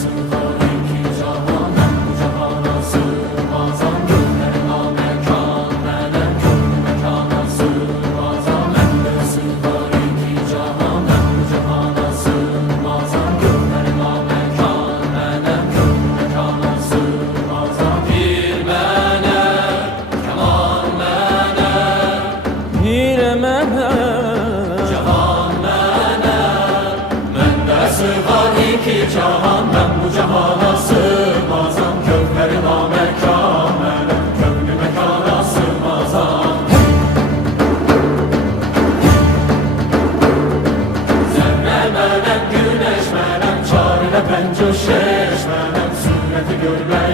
sığar iki cahan, ben bu cahana sığmazam. Gönlüme mekan, melek gönlü mekana sığmazam. Bende sığar iki cahan, ben bu cahana sığmazam. Gönlüme mekan, melek gönlü mekana sığmazam. Bir melek, keman melek, Pire melek, cahan melek. Bende sığar iki cahan, ben bu cahana sığmazam. Gönlüme mekan, melek gönlü mekana sığmazam. Zerre melek, güneş melek, çarine pencö şeş melek. Sureti görmeye